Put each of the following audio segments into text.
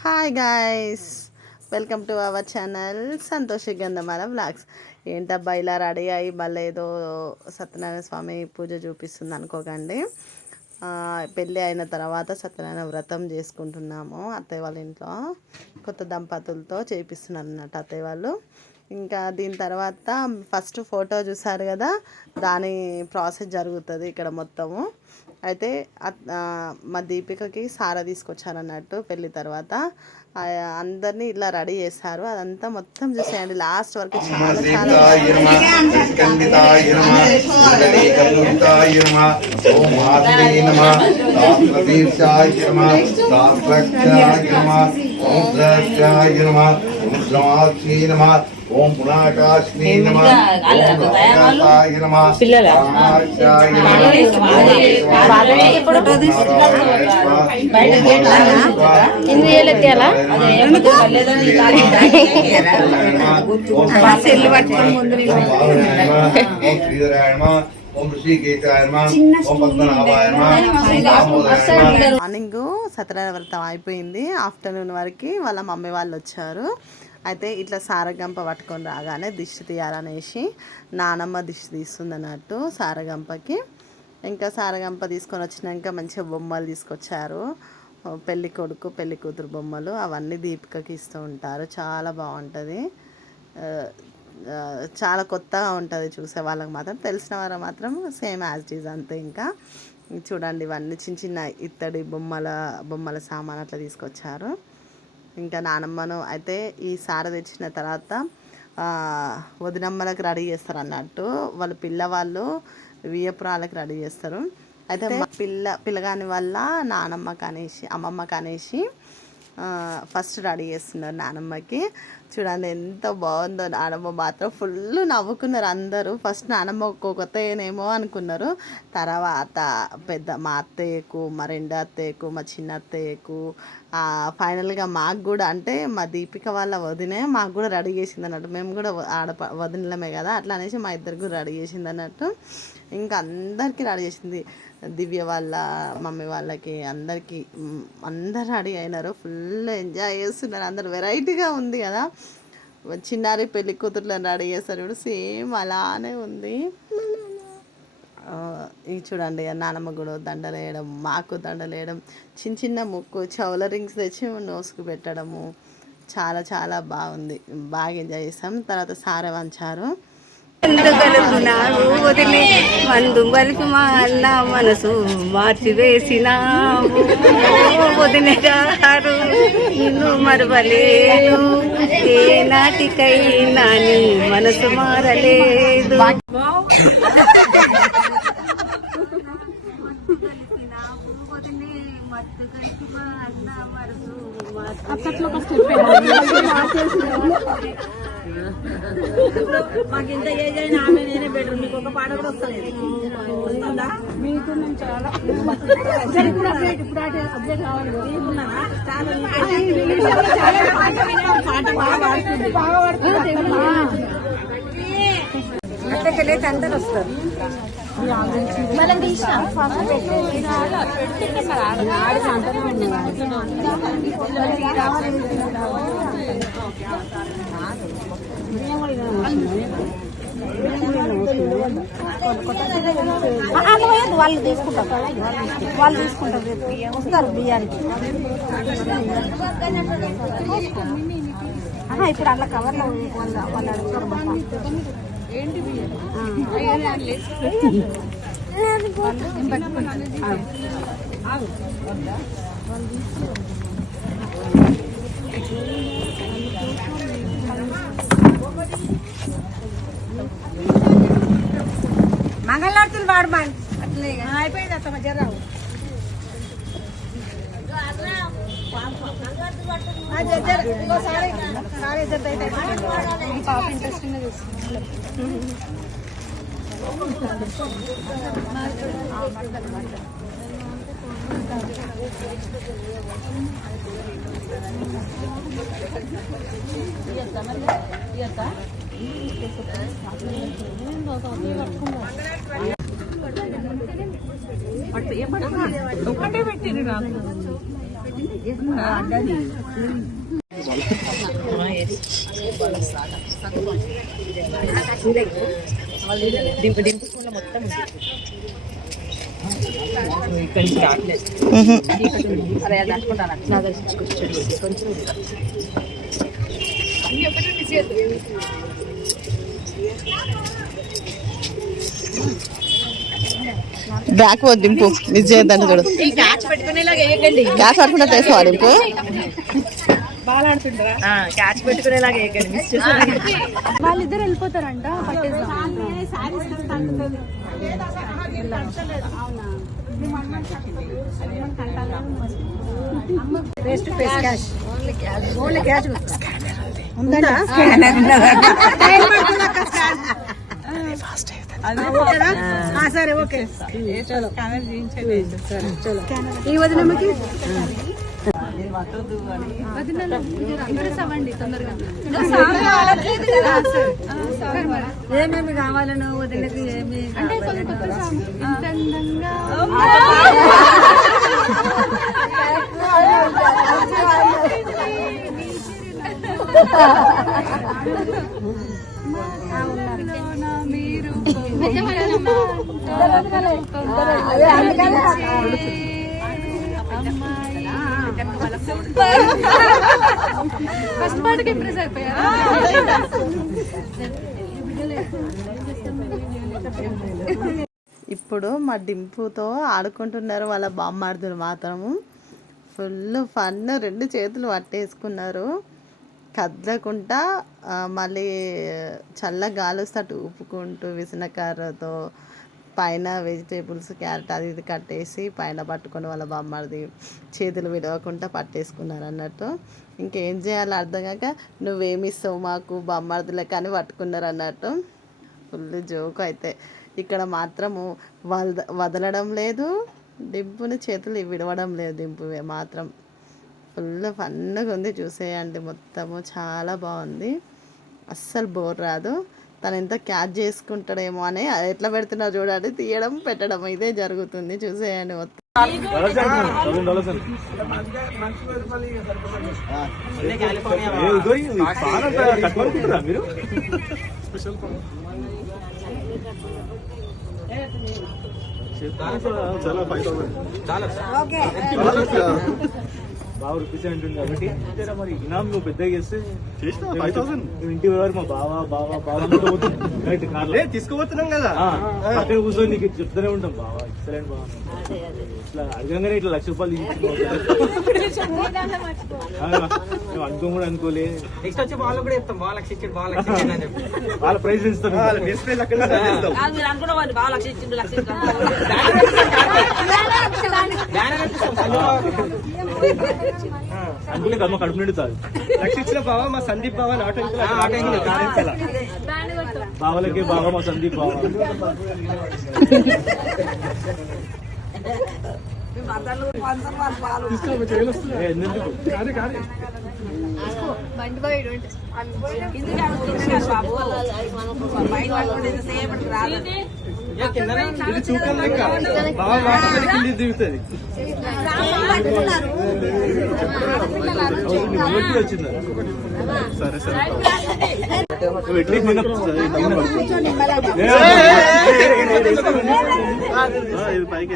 Hi guys, welcome to our channel Santoshi Gandhamala vlogs. ఏంటబ్బా ఇలా ready అయ్యి మళ్ళీ ఏదో సత్యనారాయణ స్వామి పూజ చూపిస్తుంది అనుకోకండి. పెళ్ళి అయిన తర్వాత సత్యనారాయణ వ్రతం చేసుకుంటున్నాము అత్తయ్య వాళ్ళ ఇంట్లో. కొత్త దంపతులతో చేపిస్తున్నారు అన్నట్టు అత్తయ్య వాళ్ళు. ఇంకా దీని తర్వాత ఫస్ట్ ఫోటో చూసారు కదా, దాని ప్రాసెస్ జరుగుతుంది ఇక్కడ మొత్తము. అయితే మా దీపికకి సారా తీసుకొచ్చారన్నట్టు పెళ్ళి తర్వాత. అందరినీ ఇలా రెడీ చేశారు, అదంతా మొత్తం చూసేయండి లాస్ట్ వరకు. చాలా చాలా ఓం పునాకాశిని నమః, ఓం ఆకాశాయ నమః, ఆకాశాయ మార్నింగ్ సత్యనారాయణ వ్రతం అయిపోయింది. ఆఫ్టర్నూన్ వరకు వాళ్ళ మమ్మీ వాళ్ళు వచ్చారు. అయితే ఇట్లా సారగంప పట్టుకొని రాగానే దిష్టి తీయాలనేసి నానమ్మ దిష్టి తీస్తుంది అన్నట్టు సారగంపకి. ఇంకా సారగంప తీసుకొని వచ్చినాక మంచిగా బొమ్మలు తీసుకొచ్చారు, పెళ్ళి కొడుకు పెళ్ళి కూతురు బొమ్మలు. అవన్నీ దీపికకి ఇస్తూ ఉంటారు. చాలా బాగుంటుంది, చాలా కొత్తగా ఉంటుంది చూసే వాళ్ళకి మాత్రం. తెలిసిన వారు మాత్రం సేమ్ యాజ్ ఇట్ ఈజ్ అంతే. ఇంకా చూడండి, ఇవన్నీ చిన్న చిన్న ఇత్తడి బొమ్మల సామాన్ అట్లా తీసుకొచ్చారు. ఇంకా నానమ్మను అయితే ఈ సార తెచ్చిన తర్వాత వదినమ్మలకు రెడీ చేస్తారు అన్నట్టు. వాళ్ళ పిల్లవాళ్ళు వియ్యపురాలకు రెడీ చేస్తారు. అయితే పిల్లగాని వల్ల నానమ్మకి అనేసి అమ్మమ్మకి అనేసి ఫస్ట్ రెడీ చేస్తున్నారు నానమ్మకి. చూడండి ఎంత బాగుందో. నానమ్మ మాత్రం ఫుల్ నవ్వుకున్నారు అందరూ. ఫస్ట్ నానమ్మ ఒక్కొక్కతేనేమో అనుకున్నారు. తర్వాత మా అత్తయ్యకు, మా రెండో అత్తయ్యకు, మా చిన్న అత్తయ్యకు, ఫైనల్గా మాకు కూడా, అంటే మా దీపిక వాళ్ళ వదినే మాకు కూడా రెడీ చేసింది అన్నట్టు. మేము కూడా వదినలమే కదా, అట్లా అనేసి మా ఇద్దరికి కూడా రెడీ చేసింది అన్నట్టు. ఇంకా అందరికీ రెడీ చేసింది. దివ్య వాళ్ళ మమ్మీ వాళ్ళకి అందరికీ అందరు రెడీ అయినారు. ఫుల్ ఎంజాయ్ చేస్తున్నారు అందరు. వెరైటీగా ఉంది కదా, చిన్నారి పెళ్లి కూతుర్లను రెడీ చేస్తారు ఇప్పుడు, సేమ్ అలానే ఉంది. ఇది చూడండి, నానమ్మ కూడా దండలు వేయడం, మాకు దండలు వేయడం, చిన్న చిన్న ముక్కు చెవుల రింగ్స్ తెచ్చి నోసుకు పెట్టడము, చాలా చాలా బాగుంది. బాగా ఎంజాయ్ చేస్తాం. తర్వాత సారె వంచారు. ఎందుకలుగునావు వదిలే మందు వరకు మా అన్న మనసు మార్చివేసినావు వదిలే గారు, నిన్ను మరవలేదు ఏ నాటికైనా నీ మనసు మారలేదు. మాకు ఇంత ఏజ్ అయినా ఆమె నేనే బెటర్. మీకు ఒక పాట కూడా వస్తలేదు. మీకు నేను చాలా ఇప్పుడు అప్డేట్ కావాలి. పాట బాగా పాడుతుంది, బాగా అట్లకెళ్ళి అందరు వస్తారు. వాళ్ళు తీసుకుంటారు వస్తారు బియ్యానికి. ఇప్పుడు అట్లా కవర్లో వాళ్ళు అడుగుతారు. ఏంటి మంగళార్తులు వాడమని అట్లే అయిపోయింది. అత్తమ్మ జర్రావు పాప ఇంట్రెస్టింగ్ చూస్తుంది. ఒకటే పెట్టిరు నాకు బ్యాక్ దింపు మిస్ చేయొద్దంటే చూడు క్యాచ్ పెట్టుకునేలాగా వేయకండి. గ్యాస్ పట్టుకుంటే తెస్తావా దింపు క్యాచ్ పెట్టుకునేలాగా వేయకండి. మిస్ చేస్తారు. వాళ్ళిద్దరు వెళ్ళిపోతారంట. Face to face cash. Only cash సరే ఓకే. ఈ వదినమ్మకి ఏమేమి కావాలను వదినకి ఏమి మీరు ఫస్ట్ పాటకి ఇంప్రెస్ అయిపోయారు. ఇప్పుడు మా డింపుతో ఆడుకుంటున్నారు వాళ్ళ బామ్మార్దులు మాత్రము. ఫుల్ ఫన్, 2 చేతులు పట్టేసుకున్నారు కదలకుండా. మళ్ళీ చల్ల గాలి వస్తే అటు ఊపుకుంటూ విసనకర్రతో పైన వెజిటేబుల్స్, క్యారెట్ అది ఇది కట్టేసి పైన పట్టుకొని వాళ్ళ బామ్మారిది చేతులు విడవకుండా పట్టేసుకున్నారు అన్నట్టు. ఇంకేం చేయాలో అర్థం కాక నువ్వేమిస్తావు మాకు బామ్మారిదులే కానీ పట్టుకున్నారు అన్నట్టు. Full joke. అయితే ఇక్కడ మాత్రము వదలడం లేదు డింపుని, చేతులు విడవడం లేదు డింపువే మాత్రం. ఫుల్ ఫన్గా ఉంది, చూసేయండి మొత్తము. చాలా బాగుంది, అస్సలు బోర్ రాదు. తను ఎంత క్యాచ్ చేసుకుంటాడేమో అని ఎట్లా పెడుతున్నారు చూడండి, తీయడం పెట్టడం ఇదే జరుగుతుంది. చూసేయండి మొత్తం. బాగా రూపీస్ అంటుంది కాబట్టి మరి ఇనామ్ నువ్వు పెద్దగా చేస్తే 5000 ఇంటి వరకు మా బావా తీసుకుపోతున్నాం కదా అక్కడ కూర్చొని నీకు చెప్తూనే ఉంటాం బావా ఎక్సలెంట్ బావా. ఇట్లా అడగంగానే ఇట్లా 1,00,000 రూపాయలు నువ్వు అనుకో కూడా అనుకోలే. నెక్స్ట్ వచ్చి వాళ్ళు కూడా చెప్తాం బాగా లక్ష ఇచ్చాడు బాగా లక్ష ఇచ్చాడు అని చెప్పి వాళ్ళ ప్రైజ్ ఇస్తారు. అనుకునే కమ్మ కడుపు నిండుతారు. లక్ష ఇచ్చిన బావ మా సందీప్ బావ ఆటో బావలకే బావ మా సందీప్ బావ. ఎందుకు ఇది చూపం లెక్క బావ మాట్లాడి కింది దిగుతుంది. వచ్చిందా? సరే సరే నువ్వు ఎట్లీస్ట్ నిన్న ఇది పైకి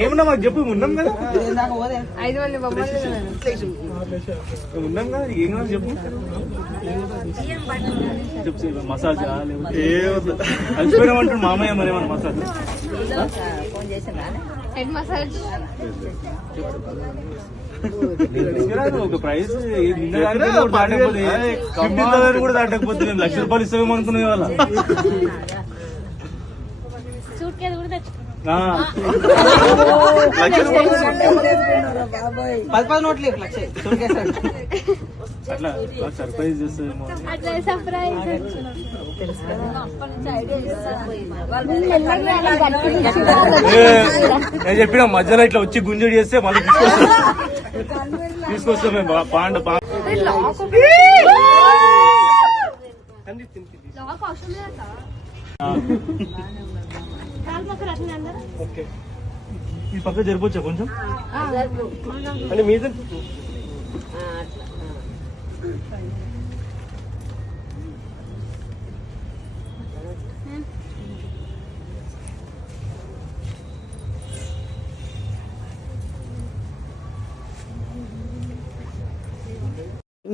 ఏమన్నా మాకు చెప్పు, ఉన్నాం కదా ఉన్నాం కదా ఏమన్నా చెప్పు. చెప్పు మసాజా లేకపోతే అలసిపోయినామంటాడు మామయ్య మరేమన్నా మసాజ్ హెడ్ మసాజ్ ఒక ప్రైజ్ కూడా దాటకపోతే మేము 1,00,000 రూపాయలు ఇస్తామేమో అనుకునే వాళ్ళ. సూట్ కేసు కూడా తెచ్చుకున్నాం. 10 నోట్లు అట్లా సర్ప్రైజ్ చేస్తామేమో. అట్లా సర్ప్రైజ్ నేను చెప్పిన మధ్యలో ఇట్లా వచ్చి గుంజడి చేస్తే మళ్ళీ తీసుకొస్తాం మేము పాండ లాక్ అవసరం లేదా? ఓకే ఈ పక్క జరిపోవచ్చా కొంచెం అంటే మీద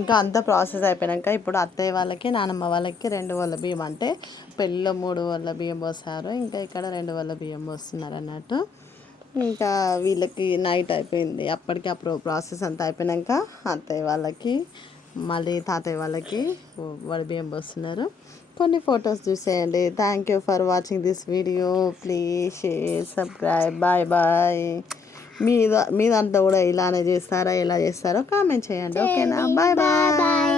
ఇంకా అంత ప్రాసెస్ అయిపోయాక ఇప్పుడు అత్తయ్య వాళ్ళకి నానమ్మ వాళ్ళకి 2 వల్ల బియ్యం, అంటే పెళ్ళిలో 3 వల్ల బియ్యం పోసారు, ఇంకా ఇక్కడ 2 వల్ల బియ్యం పోస్తున్నారు అన్నట్టు. ఇంకా వీళ్ళకి నైట్ అయిపోయింది, అప్పటికి అప్పుడు ప్రాసెస్ అంతా అయిపోయాక అత్తయ్య వాళ్ళకి మళ్ళీ తాతయ్య వాళ్ళకి వడి బియ్యం పోస్తున్నారు. కొన్ని ఫొటోస్ చూసేయండి. Thank you for watching this video. Please share, subscribe. Bye bye. మీ దాంట్లో కూడా ఇలానే చేస్తారా, ఎలా చేస్తారో కామెంట్ చేయండి. ఓకేనా? Bye bye.